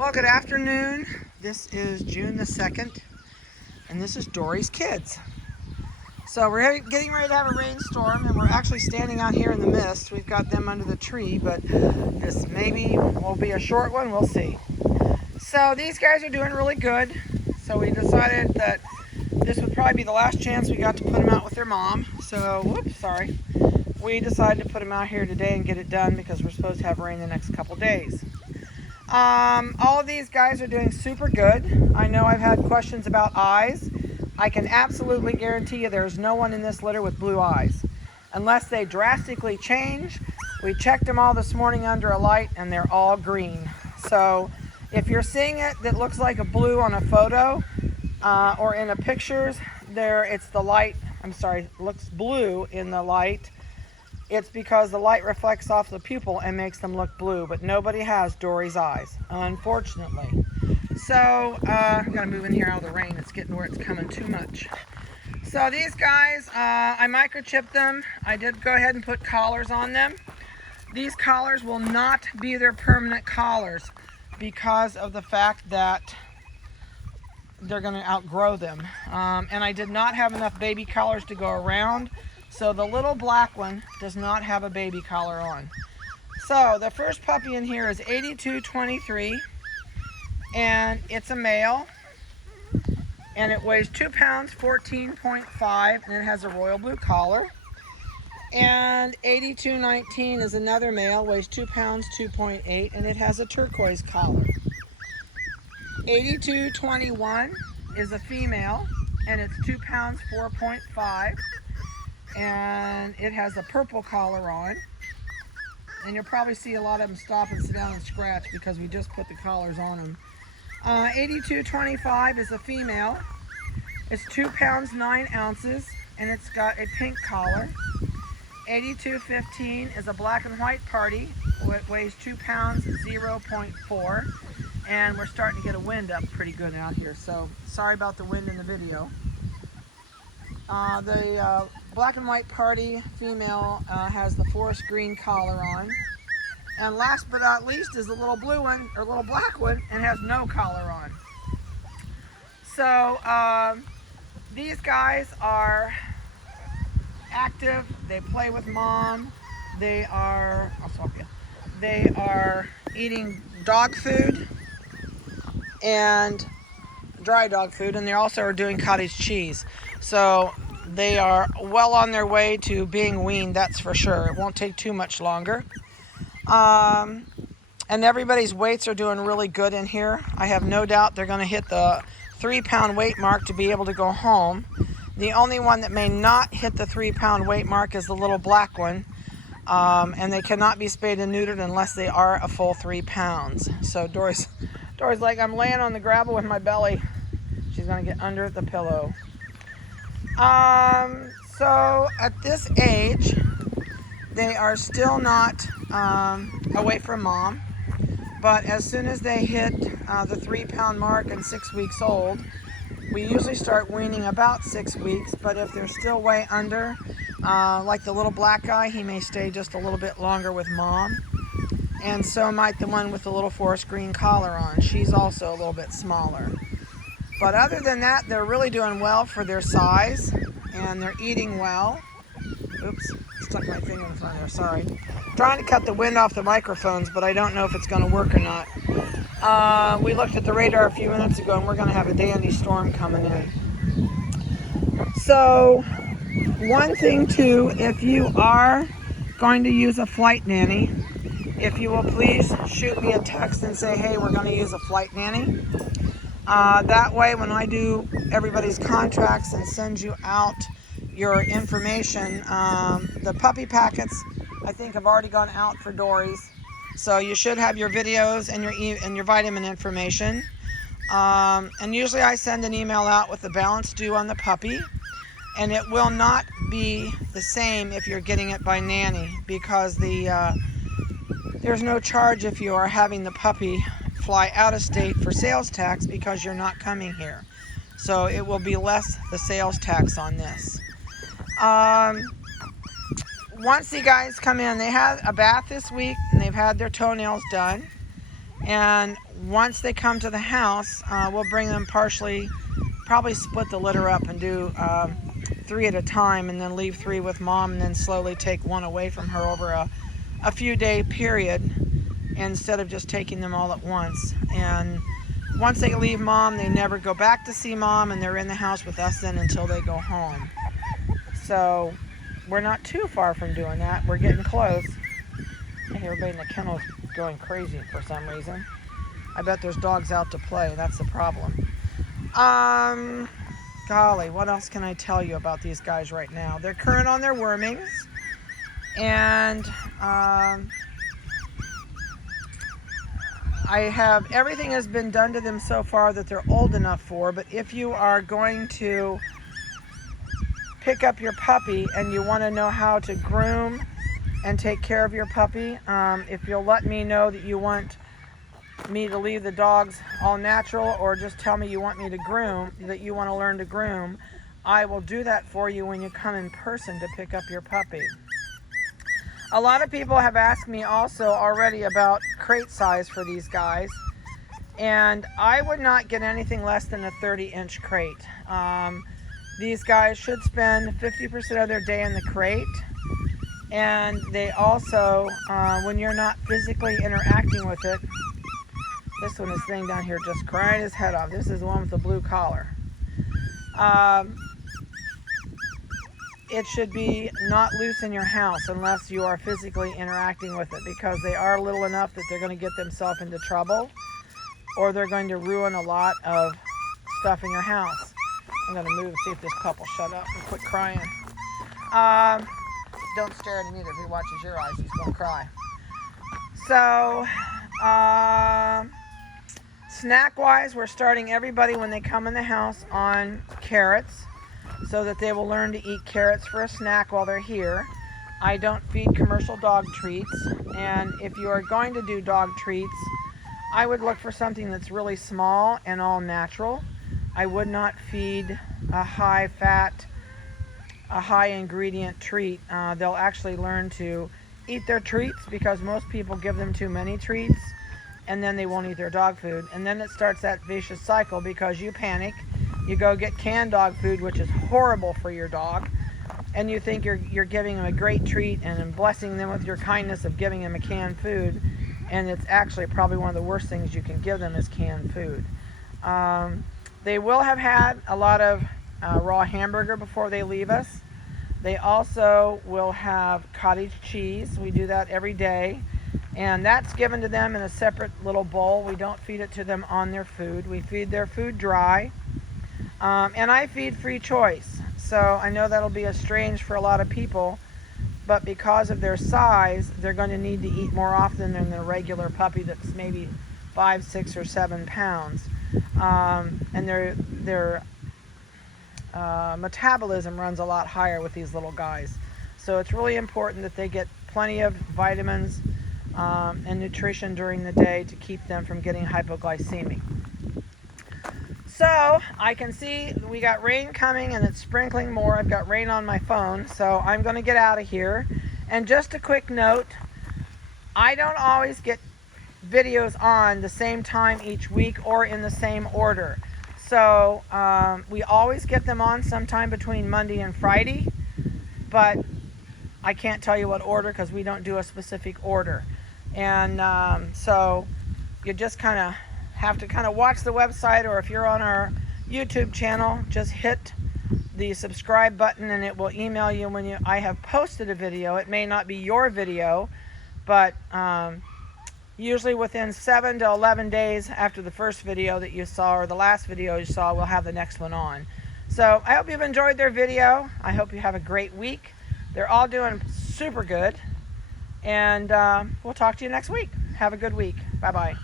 Well, good afternoon. This is June the 2nd, and this is Dorie's kids. So we're getting ready to have a rainstorm, and we're actually standing out here in the mist. We've got them under the tree, but this maybe will be a short one. We'll see. So these guys are doing really good. So we decided that this would probably be the last chance we got to put them out with their mom. So, whoops, sorry. We decided to put them out here today and get it done because we're supposed to have rain the next couple days. All of these guys are doing super good. I know I've had questions about eyes. I can absolutely guarantee you there's no one in this litter with blue eyes. Unless they drastically change. We checked them all this morning under a light and they're all green. So if you're seeing it that looks like a blue on a photo or in the pictures, it's the light. Looks blue in the light. It's because the light reflects off the pupil and makes them look blue, but nobody has Dorie's eyes, unfortunately. So, I'm gonna move in here out of the rain. It's getting where it's coming too much. So these guys, I microchipped them. I did go ahead and put collars on them. These collars will not be their permanent collars because of the fact that they're gonna outgrow them. And I did not have enough baby collars to go around. So the little black one does not have a baby collar on. So the first puppy in here is 8223, and it's a male, and it weighs 2 pounds 14.5, and it has a royal blue collar. And 8219 is another male, weighs 2 pounds 2.8, and it has a turquoise collar. 8221 is a female, and it's 2 pounds 4.5. And it has a purple collar on, and you'll probably see a lot of them stop and sit down and scratch because we just put the collars on them. 8225 is a female. It's 2 pounds 9 ounces, and it's got a pink collar. 8215 is a black and white party. It weighs 2 pounds 0.4, and we're starting to get a wind up pretty good out here, so sorry about the wind in the video. The black and white party female has the forest green collar on. And last but not least is the little blue one, or little black one, and has no collar on. So these guys are active. They play with mom. They are eating dog food and dry dog food, and they also are doing cottage cheese. So they are well on their way to being weaned, that's for sure. It won't take too much longer. And everybody's weights are doing really good in here. I have no doubt they're going to hit the 3-pound weight mark to be able to go home. The only one that may not hit the 3-pound weight mark is the little black one. And they cannot be spayed and neutered unless they are a full 3 pounds. So Dorie's like, I'm laying on the gravel with my belly. She's going to get under the pillow. So at this age, they are still not away from mom, but as soon as they hit the 3-pound mark and 6 weeks old, we usually start weaning about 6 weeks, but if they're still way under, like the little black guy, he may stay just a little bit longer with mom, and so might the one with the little forest green collar on. She's also a little bit smaller. But other than that, they're really doing well for their size, and they're eating well. Oops, stuck my finger in front of there, sorry. Trying to cut the wind off the microphones, but I don't know if it's going to work or not. We looked at the radar a few minutes ago, and we're going to have a dandy storm coming in. So, one thing too, if you are going to use a flight nanny, if you will please shoot me a text and say, hey, we're going to use a flight nanny. That way, when I do everybody's contracts and send you out your information, the puppy packets, I think, have already gone out for Dorie's. So you should have your videos and your vitamin information. And usually I send an email out with the balance due on the puppy. And it will not be the same if you're getting it by nanny, because there's no charge if you are having the puppy fly out of state for sales tax because you're not coming here. So it will be less the sales tax on this. Once the guys come in, they had a bath this week and they've had their toenails done. And once they come to the house, we'll bring them probably split the litter up and do 3 at a time, and then leave 3 with mom, and then slowly take 1 away from her over a few day period, instead of just taking them all at once. And once they leave mom, they never go back to see mom, and they're in the house with us then until they go home. So we're not too far from doing that. We're getting close. Hey, everybody in the kennel is going crazy for some reason. I bet there's dogs out to play. That's the problem. Golly, what else can I tell you about these guys right now? They're current on their wormings, and everything has been done to them so far that they're old enough for. But if you are going to pick up your puppy and you want to know how to groom and take care of your puppy, if you'll let me know that you want me to leave the dogs all natural, or just tell me you want me to groom, that you want to learn to groom, I will do that for you when you come in person to pick up your puppy. A lot of people have asked me also already about crate size for these guys, and I would not get anything less than a 30-inch crate. These guys should spend 50% of their day in the crate, and they also, when you're not physically interacting with it, this one is sitting down here just crying his head off. This is the one with the blue collar. It should be not loose in your house unless you are physically interacting with it, because they are little enough that they're going to get themselves into trouble, or they're going to ruin a lot of stuff in your house. I'm going to move and see if this pup will shut up and quit crying. Don't stare at him either. If he watches your eyes, he's going to cry. So, snack-wise, we're starting everybody when they come in the house on carrots, so that they will learn to eat carrots for a snack while they're here. I don't feed commercial dog treats, and if you are going to do dog treats, I would look for something that's really small and all natural. I would not feed a high-fat, a high-ingredient treat. They'll actually learn to eat their treats, because most people give them too many treats, and then they won't eat their dog food. And then it starts that vicious cycle, because you panic. You go get canned dog food, which is horrible for your dog, and you think you're giving them a great treat and blessing them with your kindness of giving them a canned food, and it's actually probably one of the worst things you can give them is canned food. They will have had a lot of raw hamburger before they leave us. They also will have cottage cheese. We do that every day, and that's given to them in a separate little bowl. We don't feed it to them on their food. We feed their food dry. And I feed free choice. So I know that'll be strange for a lot of people, but because of their size, they're going to need to eat more often than the regular puppy that's maybe 5, 6, or 7 pounds. And their metabolism runs a lot higher with these little guys. So it's really important that they get plenty of vitamins and nutrition during the day to keep them from getting hypoglycemic. So I can see we got rain coming, and it's sprinkling more. I've got rain on my phone, so I'm going to get out of here. And just a quick note, I don't always get videos on the same time each week or in the same order. So we always get them on sometime between Monday and Friday, but I can't tell you what order, because we don't do a specific order. And so you just have to watch the website, or if you're on our YouTube channel, just hit the subscribe button and it will email you when I have posted a video. It may not be your video, but usually within 7 to 11 days after the first video that you saw, or the last video you saw, we'll have the next one on. So I hope you've enjoyed their video. I hope you have a great week. They're all doing super good, and we'll talk to you next week. Have a good week. Bye-bye.